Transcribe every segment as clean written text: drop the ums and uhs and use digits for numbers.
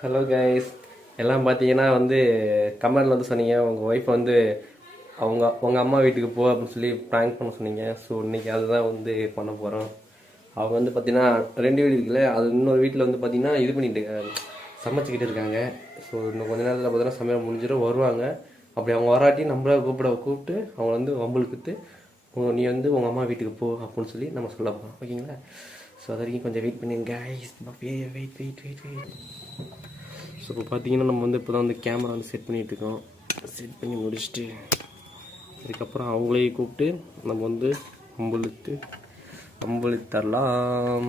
Hello guys, எல்லாம் பார்த்தீங்கன்னா கமெண்டில் சொன்னீங்க உங்கள் ஒய்ஃப் உங்கள் அம்மா வீட்டுக்கு போ அப்படின்னு சொல்லி ப்ராங்க் பண்ண சொன்னீங்க. ஸோ இன்றைக்கி அதுதான் பண்ண போகிறோம். அவங்க பார்த்தீங்கன்னா 2 வீடு இருக்குல்ல, அது இன்னொரு வீட்டில் பார்த்தீங்கன்னா இது பண்ணிட்டு சமைச்சிக்கிட்டு இருக்காங்க. ஸோ இன்னும் கொஞ்ச நேரத்தில் பார்த்தீங்கன்னா சமையல் முடிஞ்சிடும், வருவாங்க. அப்படி அவங்க வராட்டி நம்மள கூப்பிட்டு அவங்க வம்புழுக்குத்து நீ உங்கள் அம்மா வீட்டுக்கு போ அப்படின்னு சொல்லி நம்ம சொல்ல போகிறோம். ஓகேங்களா? ஸோ அது வரைக்கும் கொஞ்சம் வெயிட் பண்ணுங்க கைஸ். வெயிட். ஸோ இப்போ பார்த்தீங்கன்னா நம்ம இப்போ தான் கேமரா செட் பண்ணிகிட்ருக்கோம். செட் பண்ணி முடிச்சுட்டு அதுக்கப்புறம் அவங்களையும் கூப்பிட்டு நம்ம அம்புளித்தரலாம்.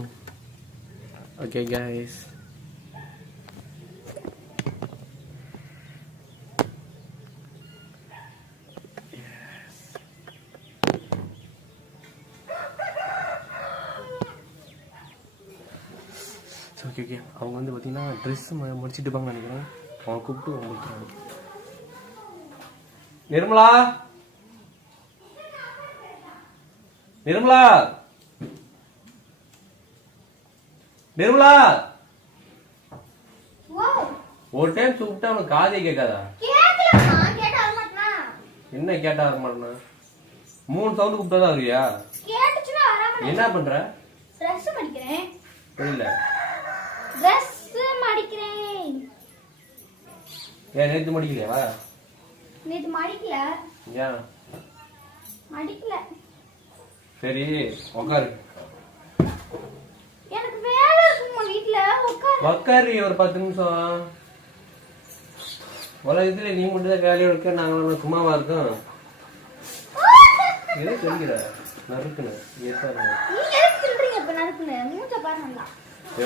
Okay guys. ஓகே அவங்க பார்த்தீங்கன்னா ட்ரெஸ் முடிச்சுட்டு இருப்பாங்கன்னு நினைக்கிறேன். அவங்க கூப்பிட்டு உங்களுக்கு நிர்மலா ஒரு டைம் கூப்பிட்டா அவனுக்கு காதே கேட்காதா? என்ன கேட்டா வர மாட்டேனா? 3 சவுண்ட் கூப்பிட்டாதான் வருவியா? என்ன பண்ற? புரியல. நேத்து மடிக்கலையா? நேத்து மடிக்கல. ஏன் மடிக்கல? சரி உட்காரு. எனக்கு வேலை இருக்குமா வீட்ல. உட்காரு ஒரு 10 நிமிஷம். உலகத்துல நீ மட்டும் தான் வேலையோட இருக்க, நாங்க சும்மாவா இருக்கோம்? எதை சொல்லிக்கிற? நறுக்குன்னு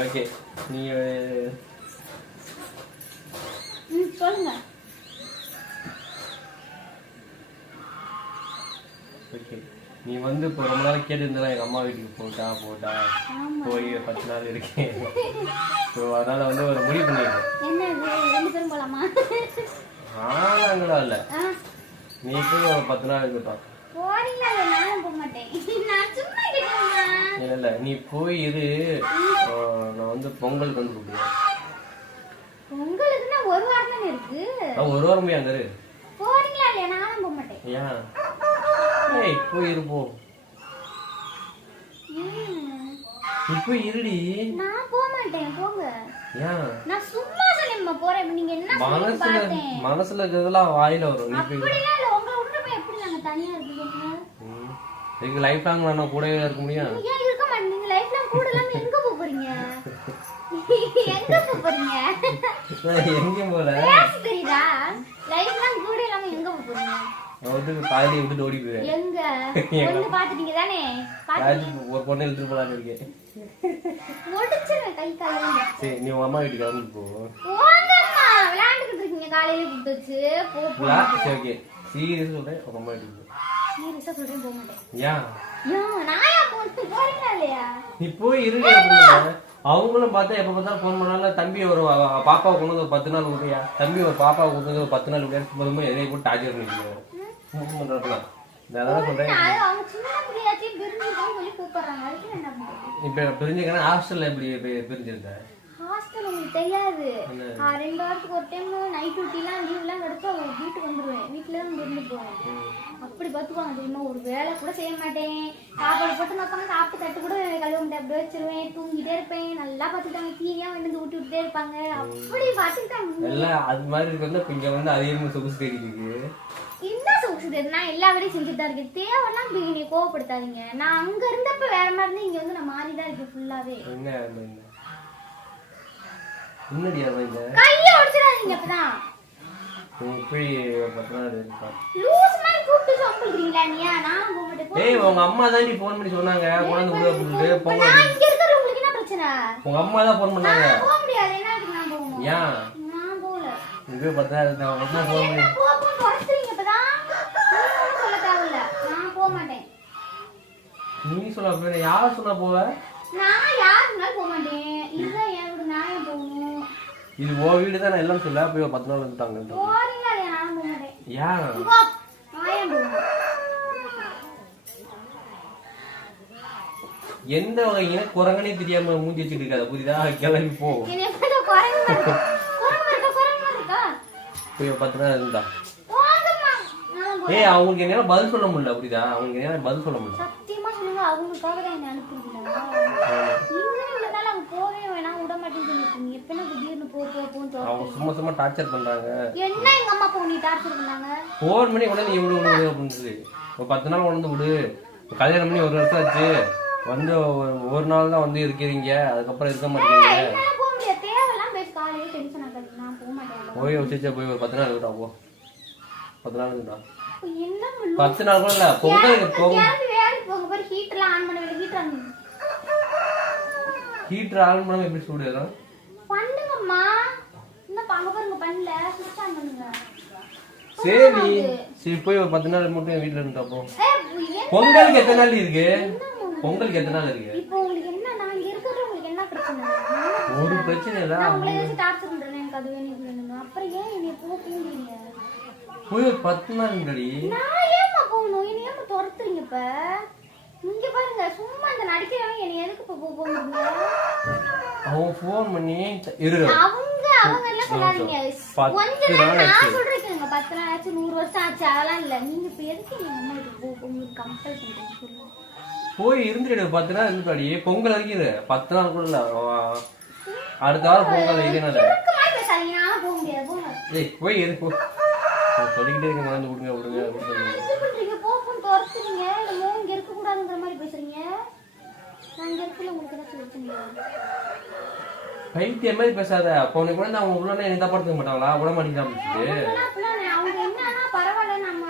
ஓகே. நீ சொல்லுங்க. ஓகே, நீ இப்போ ரொம்ப நாள் கேட்டு இருந்தா எங்க அம்மா வீட்டுக்கு போட்டா போய் 10 நாள் இருக்கேன். ஸோ அதனால ஒரு முடிவு பண்ணிருக்கேன். ஆனாங்களா இல்ல, நீ போய் ஒரு 10 நாள் இருக்கட்டும். இல்ல நீ போய் இரு, நான் பொங்கலுக்கு கூப்பிடுவேன். பொங்கலுக்குன்னா ஒரு வாரம் தானே இருக்கு. ஒரு வாரமே அங்க இரு. போறீங்களா இல்லையா? நானும் போக மாட்டேன். ஏன்? ஏய் போய் இரு, போ. இப்போ இருடி. நான் போக மாட்டேன், போங்க. ஏன்? நான் சும்மா சொல்லிமா போறேன். நீங்க என்ன மனசுல இருக்கிறதெல்லாம் வாயில வரும். அப்படிலாம் இல்ல. உங்க உள்ள போய் எப்படி நாங்க தனியா இருக்கீங்க? எங்க லைஃப் லாங் நான் கூடவே இருக்க முடியும். ஏன் இருக்க மாட்டீங்க? நீங்க லைஃப் லாங் கூட இல்லாம எங்க போறீங்க? எங்க போறீங்க? எங்கேயும் போல. தெரியுதா? லைஃப் லாங் கூட இல்லாம எங்க போறீங்க? நான் பாதி விட்டு ஓடி போயிடுவேன். எங்க பொண்ணு பாத்துட்டீங்க தானே? ஒரு பொண்ணு இழுத்து போலான்னு இருக்கேன். முடிச்சிருவேன் கை கால. சரி நீ உங்க அம்மா வீட்டுக்கு கிளம்பி போ. போங்கம்மா, விளையாண்டுட்டு இருக்கீங்க. காலையில கூப்பிட்டு வச்சு போ. சரி ஓகே, சீரியஸ் சொல்றேன். உங்க அம்மா வீட்டுக்கு போ. சீரியஸா சொல்றேன், போக மாட்டேன். ஏன்? நான் ஏன் போறீங்களா இல்லையா? நீ போய் இருங்க. அவங்களும் பார்த்தா எப்ப பார்த்தாலும் போன் பண்ணாலும் தம்பி ஒரு பாப்பாவை கொண்டு வந்து 10 நாள் விடுறியா? தம்பி ஒரு பாப்பாவை கொண்டு வந்து 10 நாள் விளையாட்டு போதுமே எதையும் போட்டு டார்ச்சர் பண்ணிக்கிறாரு. இப்ப பிரிஞ்சுக்கணும். ஹாஸ்டல்ல எப்படி பிரிஞ்சிருந்த? ஹாஸ்டல் உங்களுக்கு தெரியாது. 2 வாரத்துக்கு ஒரு டைம் நைட் டியூட்டிலாம் லீவ்லாம் கிடைச்சா வீட்டுக்கு வந்துருவேன். வீட்டுல இருந்து போவேன். அப்படி பார்த்துக்குவாங்க தெரியுமா? ஒரு வேலை கூட செய்ய மாட்டேன். சாப்பாடு போட்டு வைப்பாங்க, சாப்பிட்டு தட்டு கூட கழுவ மாட்டேன். அப்படி வச்சிருவேன். தூங்கிட்டே இருப்பேன். நல்லா பார்த்துக்கிட்டாங்க. தீனியா வந்து ஊட்டி விட்டுட்டே இருப்பாங்க. அப்படி பார்த்துக்கிட்டாங்க. எல்லாம் அது மாதிரி இருக்கு. இங்க அதிகமா சொகுசு தெரியுது. என்ன சொகுசு தெரியுது? நான் எல்லா வேலையும் செஞ்சுட்டு தான் இருக்கேன். தேவைன்னா நீங்க கோவப்படுத்தாதீங்க. நான் அங்க இருந்தப்ப வேற மாதிரி இருந்து இங்க நான் மாறிதான் இருக்கேன் ஃபுல்லாவே. கையை உடைச்சிடாதீங்க. அப்பதான் உங்க அம்மா தான் போன் பண்ணி சொன்னாங்க. உங்க அம்மா தான் போன் பண்ணாங்க. ஏன்? இது பார்த்தா நீ சொல்ல யார சொன்னா போவ? இது ஓ வீடு தான். எல்லாம் சொல்ல போய் 10 நாள் வந்துட்டாங்க. எந்த வகையில குரங்கனே தெரியாம மூஞ்சி வச்சுட்டு இருக்காத, புரியுதா? கிளம்பி போ. போய் 10 நாள் இருந்தா போங்கம்மா. நான் ஏய் அவங்களுக்கு என்னால பதில் சொல்ல முடியல புரியுதா அவங்களுக்கு என்னால பதில் சொல்ல முடியல சத்தியமா சொல்லுங்க, அவங்களுக்காக தான் என்ன அனுப்புறீங்களா? நீங்களும் இவ்வளவு நாள் அவங்க போவே வேணாம் விட மாட்டேன்னு சொல்லிருக்கீங்க. எப்பனா திடீர்னு போன்னு அவங்க சும்மா டார்ச்சர் பண்றாங்க. என்ன எங்க அம்மா அப்பா நீ டார்ச்சர் பண்ணாங்க? 4 மணி உடனே இவ்வளவு அப்படின்னு சொல்லி ஒரு 10 நாள் உணர்ந்து விடு. கல்யாணம் பண்ணி 1 வருஷம் ஆச்சு, வந்து ஒரு நாள் தான் வந்து இருக்கிறீங்க, அதுக்கப்புறம் இருக்க மாட்டேங்கிறீங்க. என்னால போக முடியாது. தேவையெல்லாம் பேசி காலையில டென்ஷன் ஆகாது. நான் போக மாட்டேன். போய் வச்சுச்சா போய் ஒரு 10 நாள் இருக்கா போ. 10 நாள் இருக்கா என்ன 10 நாள் கூட இல்ல. பொங்கலுக்கு போங்க. வேலைக்கு போங்க. பாரு ஹீட்டர்லாம் ஆன் பண்ண வேண்டிய ஹீட்டர் ஆன் பண்ணாம எப்படி சூடு ஏறும்? பண்ணுங்கம்மா. என்ன பாங்க பாருங்க பண்ணல. சுவிட்ச் ஆன் பண்ணுங்க. சரி போய் ஒரு 10 நாள் மட்டும் வீட்டுல இருந்தா போ. பொங்கலுக்கு எத்தனை நாள் இருக்கு? பொங்கலுக்கு எத்தனை நாள் இருக்கு? இப்போ உங்களுக்கு என்ன நான் இங்க இருக்கிறது உங்களுக்கு என்ன பிரச்சனை? ஒரு பிரச்சனை இல்ல. நான் உங்களை ஏதாச்சும் டார்ச்சர் பண்றேன். எனக்கு அது வேணும் இது வேணும். அப்புறம் ஏன் என்னைய போறீங்க? போய் ஒரு 10 நாள் முன்னாடி நான் ஏமா போகணும்? என்ன ஏமா துரத்துறீங்க? இப்ப இங்க பாருங்க, சும்மா இந்த நடிக்கிறவங்க என்ன எதுக்கு இப்ப போறீங்க? அவன் போன் பண்ணி இரு அவங்க எல்லாம் சொல்லாதீங்க. கொஞ்ச நாள் நான் சொல்றேன். 10 நாள் ஆச்சு, 100 வருஷம் ஆச்சு, அதெல்லாம் இல்ல. நீங்க இப்ப எதுக்கு எங்க அம்மா வீட்டுக்கு உங்களுக்கு கம்பல் பண்றீங்க சொல்லுங்க. போய் இருந்துட்டு 10 நாள் இருந்துட்டாடி. பொங்கல் வரைக்கும் 10 நாள் கூட இல்ல. அடுத்த வாரம் பொங்கல் இதனால போக முடியாது. போங்க. ஏய் போய் எது போ சொல்லிக்கிட்டே இருக்க வந்து விடுங்க விடுங்க அப்படின்னு சொல்லுங்க. என்ன பண்றீங்க? போன்னு துரத்துறீங்க. இல்ல இங்க இருக்க கூடாதுங்கிற மாதிரி பேசுறீங்க. நான் இங்க இருக்கல உங்களுக்கு ஏதாச்சும் பிரச்சனையா? பைத்தியம் மாதிரி பேசாத. போன கூட அவங்க உள்ள எந்த படுத்துக்க மாட்டாங்களா? விட மாட்டேங்கிறாங்க. அவங்க என்னன்னா பரவாயில்ல, நம்ம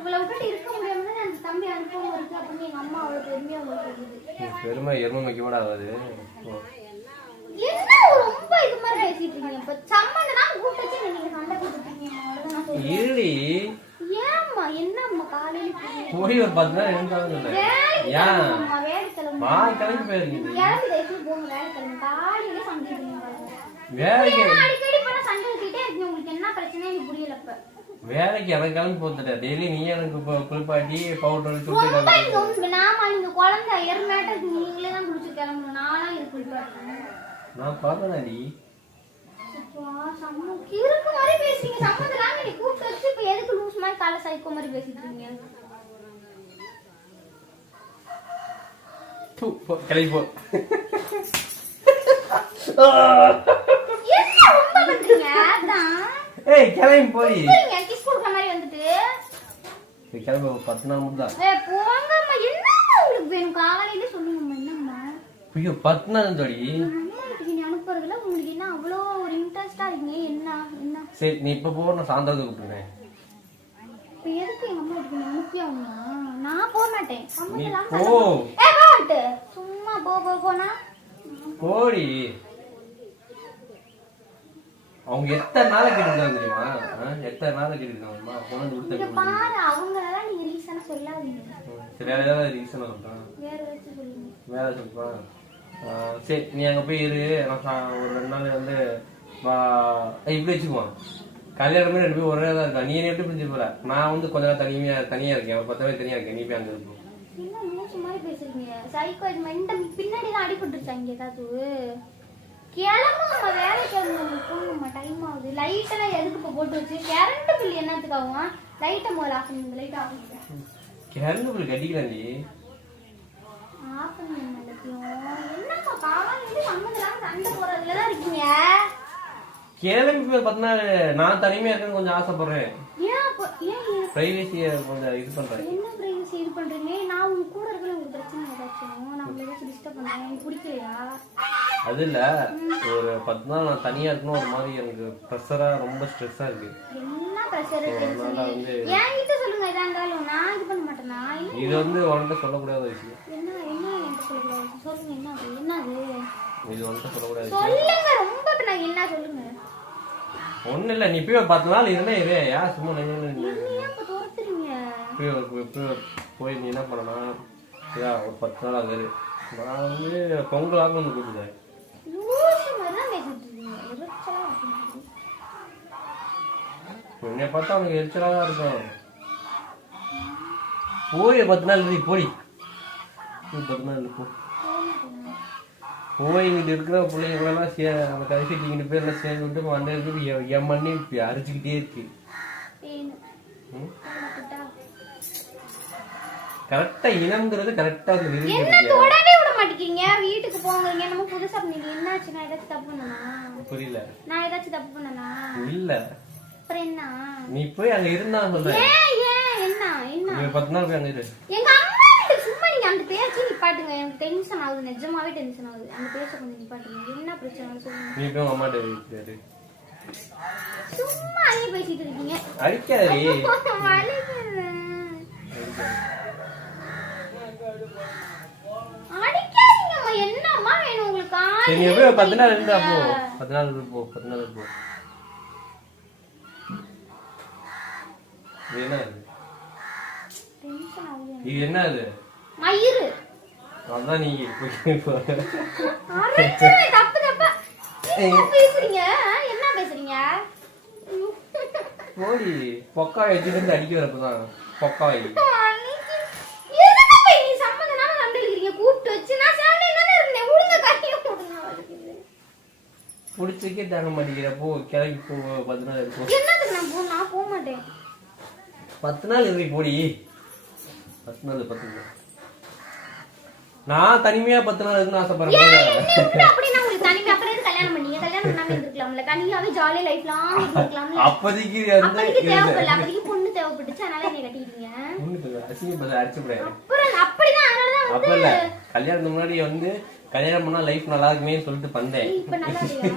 இவளை விட்டுட்டு இருக்க முடியாம அந்த தம்பி அனுப்பவும் இருக்கு அப்படின்னு எங்க அம்மா அவ்வளவு பெருமையா உங்களுக்கு பெருமை எருமை வைக்க கூட ஆகாது. என்ன ரொம்ப இது மாதிரி பேசிட்டு இருக்கீங்க? இப்ப சம்மந்தனா கூப்பிட்டு நீங்க சண்டை போட்டுட்டீங்க. இருடி ஏம்மா என்னம்மா காலையில போய் ஒரு 10 நாள் இருந்தாங்க. ஏன் மா கிளம்பி போயிருக்கீங்க? போங்க வேலை கிளம்பி காலையில சண்டை வேலைக்கு அடிக்கடி பண்ண சண்டை வச்சுட்டே இருக்கீங்க. உங்களுக்கு என்ன பிரச்சனை எனக்கு புரியல. இப்ப வேலைக்கு எனக்கு கிளம்பி போத்துட்ட. டெய்லி நீ எனக்கு குளிப்பாட்டி பவுடர் சுட்டு நாம நீங்க குழந்தை எருமேட்டருக்கு நீங்களே தான் குளிச்சு கிளம்பணும். நானா இது குளிப்பாட்டேன். நான் பாக்கணாடி இருக்கு மாதிரி பேசுறீங்க. சம்மந்தலாம் நீ கூப்பிட்டு வச்சு இப்ப எதுக்கு லூஸ் மாதிரி காலை சைக்கோ மாதிரி பேசிட்டு இருக்கீங்க? கிளம்பி போ. என்ன ரொம்ப பண்றீங்க? அதான் ஏய் கிளம்பி போய் கிஸ் கொடுக்குற மாதிரி வந்துட்டு கிளம்பி 10 நாள் மட்டும் தான். போங்கம்மா. என்ன உங்களுக்கு வேணும்? காலையில சொல்லுங்கம்மா. என்னம்மா ஐயோ 10 நாள் தோடி நீ அனுப்புறதுல உங்களுக்கு என்ன அவ்வளோ ஒரு இன்ட்ரெஸ்டா இருக்கீங்க? என்ன என்ன சரி நீ இப்ப போ. நான் சாயந்தரத்தை கூப்பிடுறேன். இப்ப எதுக்கு எங்க அம்மா வீட்டுக்கு அனுப்பியாங்க? நான் போக மாட்டேன். சும்மா போனா போடி. அவங்க எத்தனை நாளை கேட்டுருக்காங்க தெரியுமா? எத்தனை நாளை கேட்டுருக்காங்க பாரு. அவங்களெல்லாம் நீங்க ரீசனா சொல்லாதீங்க. சரி வேற ஏதாவது ரீசனா சொல்றேன். வேற ஏதாச்சும் சொல்லுங்க. வேற சொல்றேன். சரி நீ அங்க போய் இரு. நான் ஒரு 2 நாள் வந்து இப்படி வச்சுக்குவான். கல்யாணமே 2 பேரும் ஒரே தான் இருக்கா. நீ எப்படி பிரிஞ்சு போற? நான் வந்து கொஞ்ச நேரம் தனியா இருக்கேன். ஒரு 10 நாள் தனியா இருக்கேன். நீ போய் அங்க இருக்கும். என்ன மூச்சு மாதிரி பேசுறீங்க? சைக்கோ இது மாதிரி பின்னாடி தான் அடிபட்டுருச்சா இங்க ஏதாவது? கிளம்புங்கம்மா. வேலை கிளம்புங்க. போங்கம்மா. டைம் ஆகுது. லைட் எல்லாம் எதுக்கு இப்ப போட்டு வச்சு? கரண்ட் பில் என்னத்துக்கு ஆகும்? லைட்டை முதல்ல ஆஃப் பண்ணுங்க. லைட் ஆஃப் பண்ணுங்க. கரண்ட் பில் கட்டிக்கலாம். நீ ஆஃப் பண்ணுங்க. என்னம்மா காலையில சம்மந்தலாம் சண்டை போறதுலதான் இருக்கீங்க. கிளம்பி போய் 10 நாள் நான் தனிமையா இருக்கேன்னு கொஞ்சம் ஆசைப்படுறேன். பிரைவசியை கொஞ்சம் இது பண்றேன். என்ன பிரைவசி இது பண்றீங்க? நான் உங்க கூட இருக்கல உங்களுக்கு பிரச்சனை ஏதாச்சும்? நான் உங்களை ஏதாச்சும் டிஸ்டர்ப் பண்றேன்? எனக்கு பிடிக்கலையா? அது இல்ல, ஒரு 10 நாள் நான் தனியா இருக்கணும். ஒரு மாதிரி எனக்கு ப்ரெஷரா ரொம்ப ஸ்ட்ரெஸ்ஸா இருக்கு. என்ன ப்ரெஷர் வந்து என்கிட்ட சொல்லுங்க. இதா இருந்தாலும் நான் இது பண்ண மாட்டேனா? இது வந்து உன்கிட்ட சொல்லக்கூடாத விஷயம். என்ன என்ன என்கிட்ட சொல்லக்கூடாது? சொல்லுங்க. என்ன அது? என்ன அது? இது உன்கிட்ட சொல்லக்கூடாது. சொல்லுங்க. ரொம்ப நான் என்ன சொல்லுங்க. ஒண்ணு இல்ல. நீ போய் 10 நாள் இருந்தா இரு. யார் சும்மா போய் நீ என்ன பண்ணணும்? ஒரு 10 நாள் ஆகுது. நான் வந்து பொங்கலாக ஒன்று கூப்பிடுறேன். என்னை பார்த்தா அவனுக்கு எரிச்சலா தான் இருக்கும். போய் 10 நாள் போடி. 10 நாள் போ. போய் இங்கிட்டு இருக்கிற பிள்ளைங்க கூட எல்லாம் அந்த கடைசி இங்கிட்டு போய் எல்லாம் சேர்ந்து விட்டு மண்டை இருக்கு என் மண்ணி அரிச்சுக்கிட்டே இருக்கு. கரெக்டா இனம்ங்கிறது கரெக்டா என்ன தொடவே விட மாட்டீங்க. வீட்டுக்கு போங்கறீங்க. நம்ம புதுசா பண்ணீங்க. என்னாச்சு? நான் ஏதாச்சும் தப்பு பண்ணனா? புரியல. நான் ஏதாச்சும் தப்பு பண்ணனா? இல்ல. அப்புறம் என்ன? நீ போய் அங்க இருந்தா சொல்ற. என்ன என்ன? நீ 10 நாள் போய் அங்க இரு. எங்க அம்மா கிட்ட சும்மா நீங்க அந்த பேச்சை நிப்பாட்டுங்க. எனக்கு டென்ஷன் ஆகுது. நிஜமாவே டென்ஷன் ஆகுது. அந்த பேச்சை கொஞ்சம் நிப்பாட்டுங்க. என்ன பிரச்சனை சொல்லுங்க. நீ போய் அம்மா கிட்ட இரு. சும்மா நீ பேசிட்டு இருக்கீங்க. அடிக்காதே. அடிக்காதீங்கம்மா. என்னம்மா வேணும் உங்களுக்கு? நீ போய் 10 நாள் இருந்தா போ. 10 நாள் போ. 10 நாள் போ. இது என்ன இது? டென்ஷன் ஆகுது. இது என்ன இது? மயிரு. அதான் நீ போய் அரச்சே தப்பு தப்பா. என்ன பேசுறீங்க? என்ன பேசுறீங்க? போடி பொக்கா எஜிலிருந்து அடிக்க வரப்பதான் பொக்காய். எதுக்கு போய் நீ சம்பந்தனால நம்பிக்கிறீங்க? கூப்பிட்டு வச்சு நான் சாப்பிட்டே தானே இருந்தேன். உடுங்க கட்டிய போடுங்க. புடிச்சக்கே தாங்க மாட்டேங்கிற. போ கிளம்பி போ. 10 நாள் இருக்கும். என்னதுக்கு நான் போக மாட்டேன். 10 நாள் இருக்கு போடி. 10 நாள் 10 நாள். நான் தனிமையா 10 நாள் இருக்குன்னு ஆசைப்படுறேன். அப்படின்னா உங்களுக்கு தனிமையா அப்புறம் எது கல்யாணம் பண்ணீங்க? கல்யாணம் பண்ணாம இருந்திருக்கலாம்ல. தனியாவே ஜாலியா லைஃப் லாங் இருந்திருக்கலாம்ல. அப்போதைக்கு தேவைப்படல. அப்போதைக்கு பொண்ணு தேவைப்பட்டுச்சு. அதனால என்னை கட்டிட்டீங்க. அப்புறம் அப்படிதான். அதனாலதான் அப்ப இல்ல கல்யாணத்துக்கு முன்னாடி வந்து கல்யாணம் பண்ணா லைஃப் நல்லா இருக்குமே சொல்லிட்டு பந்தேன். இப்ப நல்லா இல்லையா?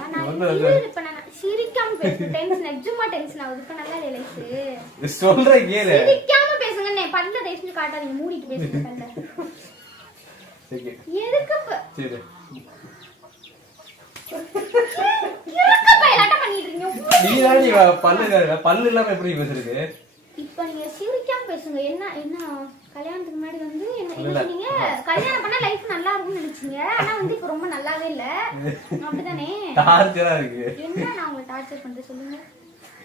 இப்ப நான் சிரிக்காம பேசுறேன். டென்ஷன் நிஜமா டென்ஷன் ஆகுது. இப்ப நல்லா இல்லையா லைஃப்? சொல்ற கேளு. சிரிக்காம பேசுங்க. பல்ல தேய்ச்சு காட்டாதீங்க. மூடிட்டு பேசுங்க பல்ல. எதுக்கு சரி பல்லு இல்லாம எப்படி பேசுறது? இப்ப நீங்க சிரிக்காம பேசுங்க. என்ன என்ன கல்யாணத்துக்கு முன்னாடி வந்து என்ன சொன்னீங்க? கல்யாணம் பண்ணா லைஃப் நல்லா இருக்கும்னு நினைச்சீங்க. ஆனா வந்து இப்ப ரொம்ப நல்லாவே இல்ல. அப்படிதானே? டார்ச்சரா இருக்கு. என்ன நான் உங்களை டார்ச்சர் பண்றேன் சொல்லுங்க.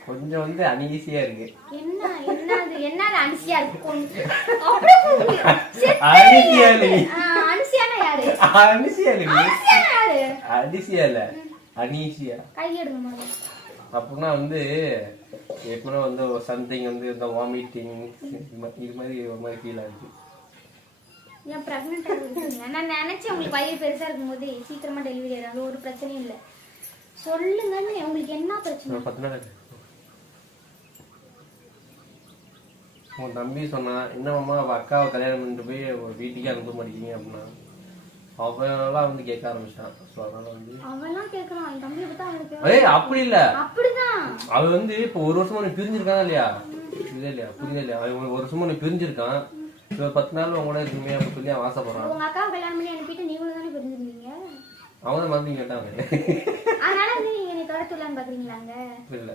கொஞ்சம் வந்து அன்ஈசியா இருக்கு. என்ன என்ன அன்சியா இருக்கு? அன்சியா இல்ல. அன்சியானா யாரு? அன்சியா இல்ல. அன்சியானா யாரு? அன்சியா இல்ல. அன்ஈசியா. கை எடுங்க முதல்ல. அப்படின்னா வந்து எப்படின்னா வந்து சம்திங் வந்து இந்த வாமிட்டிங் இது மாதிரி ஒரு மாதிரி ஃபீல் ஆகுது. ஏன் பிரெக்னென்ட் ஆகுறீங்க? நான் நினைச்சேன் உங்களுக்கு வயிறு பெருசா இருக்கும்போது சீக்கிரமா டெலிவரி ஆயிடும். ஒரு பிரச்சனையும் இல்ல. சொல்லுங்க உங்களுக்கு என்ன பிரச்சனை? 10 நாள் உன் தம்பி சொன்னா என்னம்மா அவ அக்காவை கல்யாணம் பண்ணிட்டு போய் வீட்டுக்கே அனுப்ப மாட்டேங்க அப்படின்னா அவெல்லாம் வந்து கேட்க ஆரம்பிச்சான். அவெல்லாம் கேக்குறான். என் தம்பியை பத்தி அவனுக்கு அப்படி இல்ல. அப்படிதான் அவ வந்து இப்ப ஒரு வருஷமா நீ பிரிஞ்சிருக்கான் இல்லையா? இல்லையா புரியுதா இல்லையா? அவன் ஒரு வருஷமா நீ பிரிஞ்சிருக்கான். 10 நாள் உங்களோட இருக்குமே அப்படின்னு சொல்லி அவன் ஆசைப்படுறான். உங்க அக்காவை கல்யாணம் பண்ணி அனுப்பிட்டு நீங்களும் தானே பிரிஞ்சிருந்தீங்க. அவங்க தான் மறந்து கேட்டாங்க. அதனால வந்து நீங்க என்னை தொடர்த்துலான்னு பாக்குறீங்களாங்க? இல்ல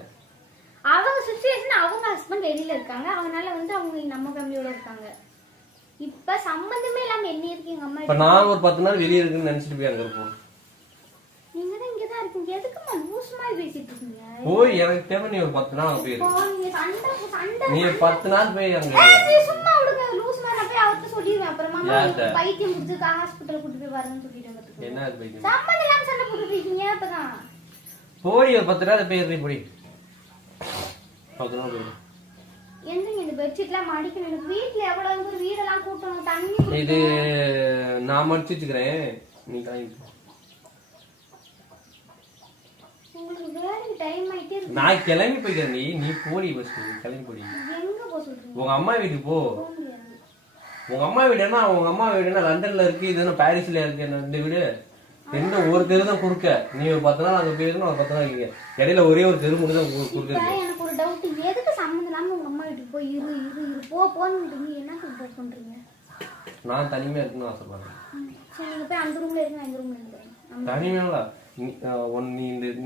அவங்க சிச்சுவேஷன் அவங்க ஹஸ்பண்ட் வெளியில இருக்காங்க. அதனால வந்து அவங்க நம்ம ஃபேமிலியோட இருக்காங்க. இப்ப சம்பந்தமே இல்லாம என்ன இருக்கு எங்க அம்மா. இப்ப நான் ஒரு 10 நாள் வெளியே இருக்குன்னு நினைச்சிட்டு போய் அங்க இருப்போம். நீங்க தான் இங்கதான் இருக்கீங்க. எதுக்குமா லூஸ் மாதிரி பேசிட்டு இருக்கீங்க? ஓய் எனக்கு தேவை நீ ஒரு 10 நாள் போய் நீ 10 நாள் போய் அங்க சும்மா விடுங்க. லூஸ் மாதிரி போய் அவர்கிட்ட சொல்லிடுவேன். அப்புறமா பைத்தியம் முடிச்சு ஹாஸ்பிட்டல் கூட்டு போய் வரணும்னு சொல்லிட்டு என்ன பைத்தியம்? சம்பந்தம் இல்லாம சண்டை போட்டுட்டு இருக்கீங்க. அப்பதான் போய் ஒரு 10 நாள் போய் போடி 10 நாள் போய் எந்தங்க இந்த பெட்ஷீட்லாம் மடிக்கணும். எனக்கு வீட்டுல எவ்வளவு வீடெல்லாம் கூட்டணும். தண்ணி இது நான் மடிச்சு வச்சுக்கிறேன். நீ காய்ப்போ. உங்களுக்கு வேலைக்கு டைம் ஆயிட்டே இருக்கு. நான் கிளம்பி போய்க்கிறேன். நீ போடி பஸ் கிளம்பி போடி. எங்க போ சொல்றீங்க? உங்க அம்மா வீட்டுக்கு போ. உங்க அம்மா வீடுனா உங்க அம்மா வீடுனா லண்டன்ல இருக்கு. இது பாரிஸ்ல இருக்கு. இந்த வீடு எந்த ஒரு தெரு தான் குறுக்க. நீ ஒரு 10 நாள் அங்க போயிருந்தா ஒரு 10 நாள் இங்க இடையில ஒரே ஒரு தெரு மட்டும் தான் குறுக்க. எனக்கு ஒரு டவுட். எதுக்கு சம்மந்தம் இல்லாம உங்க அம்மா வீட்டுக்கு போய் இரு இரு இரு போன்னு நீ என்ன பண்றீங்க? நான் தனிமையா இருக்குன்னு ஆசைப்படுறேன். சரி நீங்க போய் அந்த ரூம்ல இருங்க. அந்த ரூம்ல இருங்க. தனிமையா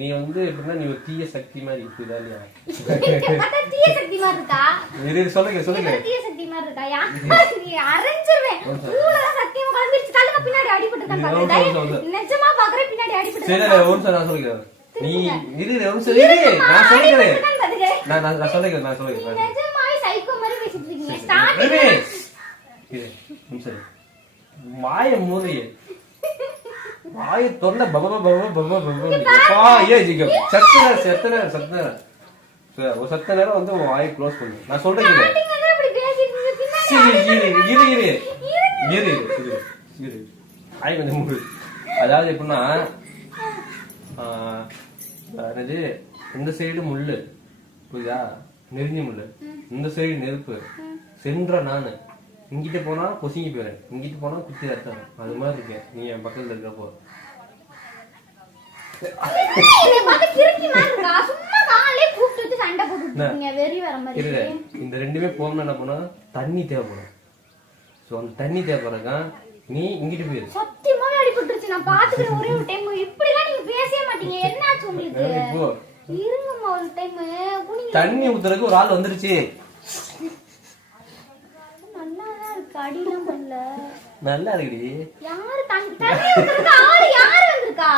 நீ வந்து எப்படின்னா நீ ஒரு தீய சக்தி மாதிரி இருக்குதா இல்லையா? தீய சக்தி மாதிரி இருக்கா? சொல்லுங்க தீய சக்தி மாதிரி இருக்கா? நீ அரைஞ்சிருவேன். சத்தியம் வந்துருச்சு. தலைக்கு பின்னாடி அடிபட்டு நிஜமா பாக்குறேன். பின்னாடி அடிபட்டு சரி ஒரு நிமிஷம் நான் சொல்லிக்கிறேன். நீ இரு ஒரு நிமிஷம் இரு. நான் சொல்லிக்கிறேன். நான் சொல்லிக்கிறேன். நிஜமாவே சைக்கோ மாதிரி பேசிட்டு இருக்கீங்க. ஸ்டார்டிங் இரு நிமிஷம் வாய மூலையே வாய் தொண்டை ஒரு சத்த நேரம் வந்து உன் வாயை க்ளோஸ் பண்ணு. நான் சொல்றேன் வாய் கொஞ்சம் மூடு. அதாவது எப்படின்னா என்னது, இந்த சைடு முள்ளு புரியுதா, நெருஞ்சி முள்ளு, இந்த சைடு நெருப்பு. சென்ற நானு இங்கிட்ட போனா பொசுங்கி போயிறேன், இங்கிட்ட போனா குத்தி ரத்தம். அது மாதிரி இருக்கேன் நீ என் பக்கத்துல இருக்கப்போ. இந்த ரெண்டுமே போகணும் என்ன பண்ணா, தண்ணி தேவைப்படும். சோ அந்த தண்ணி தேவைப்படுறா நீ இங்கிட்டு போயிரு. சத்தியமா அடிபட்டுருச்சு. நான் பாத்துக்கிறேன் ஒரே ஒரு டைம். இப்படி எல்லாம் நீங்க பேசவே மாட்டீங்க. என்னாச்சு உங்களுக்கு? இருங்கம்மா ஒரு டைம். தண்ணி ஊத்துறதுக்கு ஒரு ஆள் வந்துருச்சு. நல்லாதான் இருக்கு. அடிலாம் பண்ணல. நல்லா இருக்குடி. யாரு தண்ணி ஊத்துறதுக்கு ஆளு யாரு வந்திருக்கா?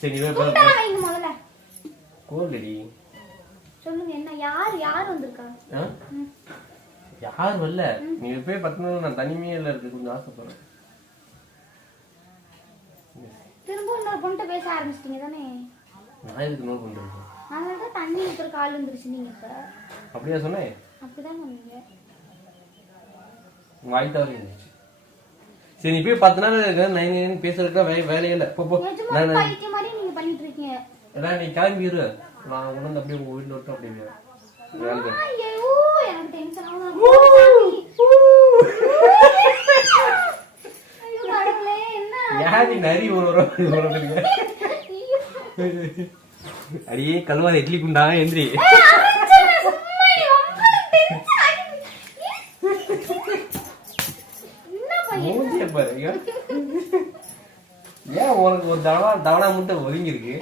சரி நீ முதல்ல கோல்டி சொல்லுங்க. என்ன யார் வந்திருக்கா? யார் வரல. நீ போய் 10 நாள் நான் தனிமையில இருக்கு கொஞ்சம் ஆசைப்படுறேன். திரும்ப இன்னொரு பொண்ணு பேச ஆரம்பிச்சிட்டீங்க தானே? நான் எதுக்கு நோட் பண்றேன்? அதனாலதான் தண்ணி ஊத்துற கால் வந்துருச்சு. நீங்க இப்ப அப்படியா சொன்னேன்? அப்படிதான் சொன்னீங்க. வாய் தவறி இருந்துச்சு. சரி நீ போய் 10 நாள் நைன் பேசுறதுக்கு வேலையே இல்லை. மாதிரி நீங்க பண்ணிட்டு இருக்கீங்க. ஏன்னா நீ கிளம்பிடு, நான் உணர்ந்து அப்படியே உங்க வீட்டுல விட்டு அப்படிங்க. எனக்கு டென்ஷன் யாரி நரி ஒரு அடியே கல்வாத இட்லி குண்டா எந்திரி. ஏன் உனக்கு ஒரு தவணா முட்டை ஒதுங்கி இருக்கு?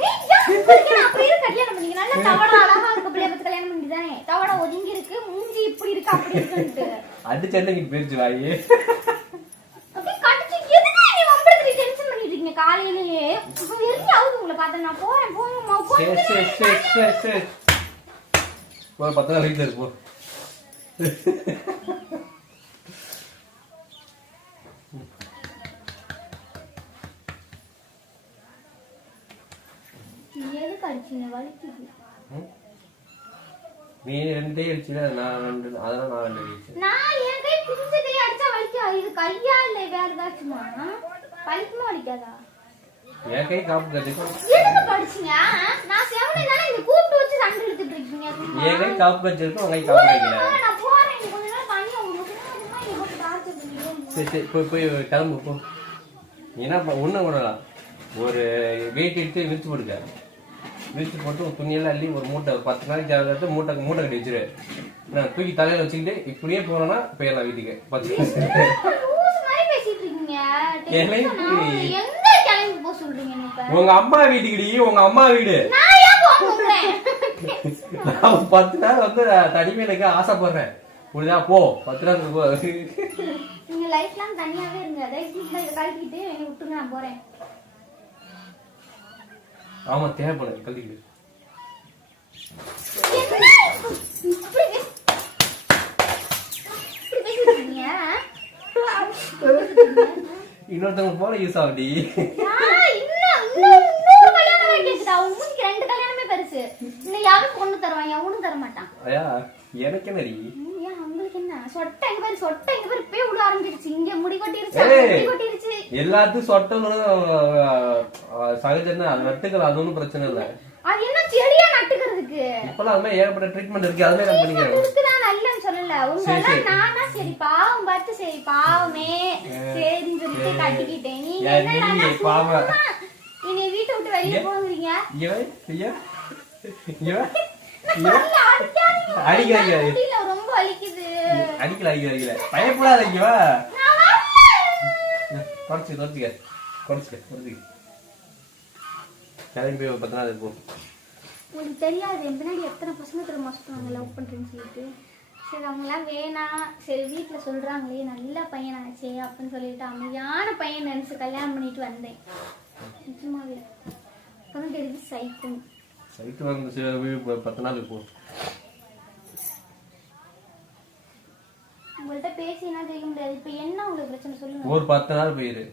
அது சென்னைக்கு போயிருச்சு வாயி. காலையிலேயே உங்களை பார்த்தா நான் போறேன். 10 நாள் வீட்டுல இருப்போம். எதுக்கு அடிச்சீங்க? வலிக்குது. நீ 2 அடிச்சுல, நான் 2. அதெல்லாம் நான் 2 அடிச்சேன். நான் என் கை பிடிச்ச கை அடிச்சா வலிக்கா? இது கையா இல்ல வேற ஏதாச்சுமா? வலிக்குமா வலிக்காதா? என் கை காப்பு கட்டிக்கோ. எதுக்கு படிச்சீங்க? நான் செவனே தானே இந்த கூப்பிட்டு வச்சு சண்டை இழுத்துட்டு இருக்கீங்க. என் கை காப்பு கட்டிருக்கு, உன் கை காப்பு கட்டிக்கல. நான் போறேன். கொஞ்ச நேரம் தண்ணி உங்களுக்கு சும்மா இங்க டார்ச்சர் பண்ணீங்க. சரி போய் கிளம்பு போ. நீ என்ன ஒண்ணு பண்ணலாம், ஒரு வெயிட் எடுத்து விரிச்சு போடுங்க. விரிச்சு போட்டு ஒரு துணியெல்லாம் அள்ளி ஒரு மூட்டை 10 நாளைக்கு தேவை மூட்டை கட்டி வச்சிரு. நான் தூக்கி தலையில வச்சுக்கிட்டு இப்படியே போறேன்னா போயிடலாம் வீட்டுக்கு. 10 உங்க அம்மா வீட்டுக்குடி, உங்க அம்மா வீடு. நான் 10 நாள் வந்து தனிமையில இருக்க ஆசைப்படுறேன். புரியுதா? போ 10 நாள் போ. நீங்க லைஃப் லாங் தனியாவே இருங்க. இதை கழட்டிட்டு என்னை விட்டுங்க, நான் போறேன். ஆமா தேவைப்படும் கழட்டிக்கிட்டு. இன்னொருத்தவங்க போல யூஸ் ஆகுடி. பொண்ணு தருவாங்க, அவனும் தர மாட்டான். எனக்கு என்னடி சொட்டை எங்க பேரு, சொட்டை எங்க பேரு போய் விட ஆரம்பிச்சிருச்சு. இங்க முடி கொட்டிருச்சு. எல்லாத்துக்கும் சொட்டம் சகஜம் தான், அது நட்டுக்கலாம், அது ஒன்றும் பிரச்சனை இல்லை. அது என்ன செடியா நட்டுக்கிறதுக்கு? இப்பெல்லாம் அது மாதிரி ஏகப்பட்ட ட்ரீட்மெண்ட் இருக்கு, அதுல நான் பண்ணிக்கிறேன். இதுக்குதான் நல்லன்னு சொல்லல உங்க. நானா சரி பாவம் பார்த்து சரி பாவமே சரின்னு சொல்லிட்டு கட்டிக்கிட்டேன். நீங்க என்ன பாவம் இனி வீட்டை விட்டு வெளியே போகிறீங்க? ரொம்ப வலிக்குது. அடிக்கல பயப்படாதீங்க. கிளம்பி 10 நாள் இருக்கும். உங்களுக்கு தெரியாது என் பின்னாடி எத்தனை பசங்க திரும்ப சுற்றுவாங்க லவ் பண்றேன்னு சொல்லிட்டு. சரி அவங்களாம் வேணாம், சரி வீட்டில் சொல்றாங்களே நல்ல பையனாச்சே அப்படின்னு சொல்லிட்டு அமைதியான பையன் நினைச்சு கல்யாணம் பண்ணிட்டு வந்தேன். நிஜமாவே அப்பதான் தெரியுது சைட்டு வந்து 10 நாள் இருக்கும். உங்கள்கிட்ட பேசி என்ன தெரிய முடியாது. இப்ப என்ன உங்களுக்கு பிரச்சனை சொல்லுங்க. ஒரு 10 நாள் போயிரு.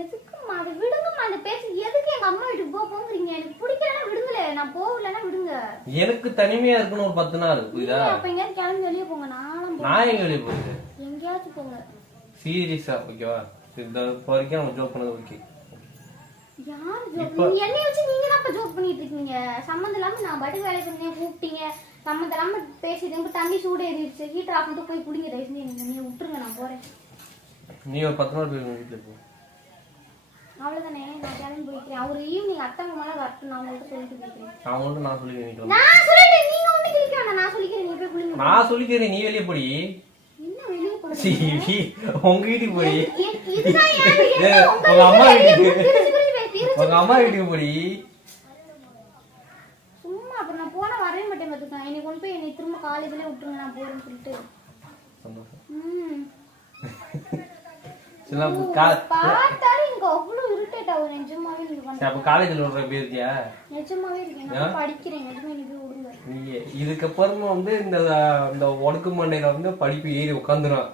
எதுக்குமா அதை விடுங்கம்மா, அந்த பேச்சு எதுக்கு எங்க அம்மா வீட்டுக்கு போங்கிறீங்க? எனக்கு பிடிக்கலன்னா விடுங்களே, நான் போகலன்னா விடுங்க. எனக்கு தனிமையா இருக்கணும் ஒரு 10 நாள், புரியுதா? அப்ப எங்கயாவது கிளம்பி வெளியே போங்க. நான் எங்க வெளியே போகுது? எங்கேயாச்சும் போங்க. சீரியஸா ஓகேவா? இந்த வரைக்கும் நம்ம ஜோக் பண்ணது ஓகே. யார் ஜோக்? என்னைய வச்சு நீங்க தான் ஜோக் பண்ணிட்டு இருக்கீங்க. சம்மந்தம் இல்லாம நான் பாட்டுக்கு வேலை செஞ்சேன், கூப்பிட்டீங்க, சம்மந்தம் இல்லாம பேசிட்டு தண்ணி சூடு ஏறிடுச்சு, ஹீட்டர் ஆஃப் பண்ணிட்டு போய் குடிங்க. தயவு செஞ்சு எனக்கு நீங்க விட்டுருங்க, நான் போறேன். நீ ஒரு 10 நாள் போய் உங்க வீட்டுல போ. அவ்வளவுதானே, நான் கிளம்பி போய்க்கிறேன். அவரு ஈவினிங் அத்தங்க மேல வரட்டும், நான் உங்கள்கிட்ட சொல்லிட்டு போய்க்கிறேன். அவங்கள்ட்ட நான் சொல்லிக்கிறேன். நான் சொல்லிட்டேன், நீங்க ஒண்ணு கிளிக்க வேண்டாம், நான் சொல்லிக்கிறேன். நீங்க போய் குளிங்க. நான் சொல்லிக்கிறேன், நீ வெளியே போடி. என்ன வெளியே போறீங்க? உங்க வீட்டுக்கு போடி. இதுதான் ஏன் வீடு? உங்க அம்மா வீட்டுக்கு. உங்க அம்மா வீட்டுக்கு போடி. சும்மா அப்புறம் நான் போனா வரவே மாட்டேன் பாத்துக்கேன். என்னை கொண்டு போய் என்னை திரும்ப காலேஜ்ல விட்டுருங்க, நான் போறேன்னு சொல்லிட்டு. பார்த்தாலும் எனக்கு அவ்வளவு இரிட்டேட் ஆகும். நிஜமாவே நீங்க பண்றது. அப்ப காலேஜ்ல ஒரு பேர் இருக்கியா? நிஜமாவே இருக்கேன், நான் படிக்கிறேன். நிஜமா நீங்க போய் விடுங்க. நீ இதுக்கப்புறமா வந்து இந்த ஒடுக்கு மண்டையில வந்து படிப்பு ஏறி உட்காந்துரும்.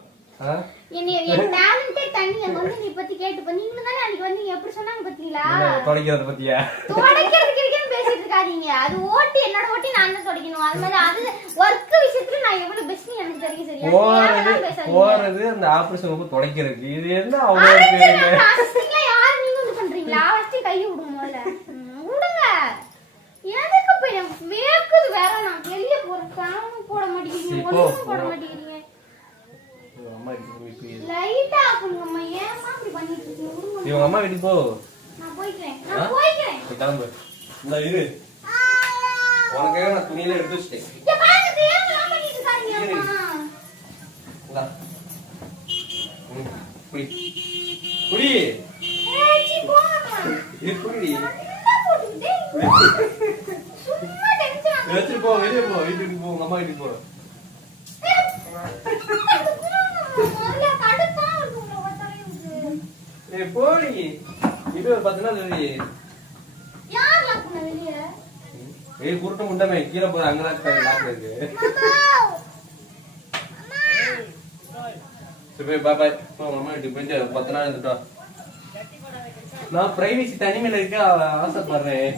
என் டேலண்டே தண்ணி. அங்க வந்து நீ பத்தி கேட்டு நீங்க தானே அன்னைக்கு வந்து எப்படி சொன்னாங்க பாத்தீங்களா? தொடக்கிறத பத்தியா? தொடக்கிறதுக்கு பேசிட்டு இருக்காதீங்க. அது ஓட்டி என்னோட ஓட்டி நான் தான் தொடக்கணும். அது மாதிரி அது ஒர்க் விஷயத்துல நான் எவ்வளவு பெஸ்ட் எனக்கு தெரியும். சரியா? போறது அந்த ஆபரேஷன் தொடக்கிறதுக்கு இது என்ன அவ்வளவு யாரு நீங்க வந்து பண்றீங்களா? ஃபர்ஸ்ட் கையை விடுங்க, முதல்ல விடுங்க. எதுக்கு போய் வேக்குது வேற? நான் வெளியே போறேன், ஃபேனும் போட மாட்டேங்கிறீங்க, ஒண்ணும் போட மாட்டேங்கிறீங்க. லைட்டா ஆக்குங்கம்மா, ஏமா இப்படி பண்ணிட்டு இருக்கீங்க? விடுங்க. இவங்க அம்மா வீட்டுக்கு போ. நான் போய்க்கிறேன். கிளம்பு. இந்த இரு, உனக்காக நான் துணியில எடுத்து வச்சிட்டேன். புடி வச்சுட்டு போ, வெளியே போ, வீட்டுக்கு போ, உங்க அம்மா வீட்டுக்கு போ. போடி, இது ஒரு 10 நாள் வெளியே. குருட்டு முண்டமே கீழே போய் அங்கதான் இருக்கு. சரி பாய் பாய். அம்மா வீட்டுக்கு போயிட்டு 10 நாள் இருந்துட்டோம். நான் பிரைவசி தனிமையில இருக்க ஆசைப்படுறேன்.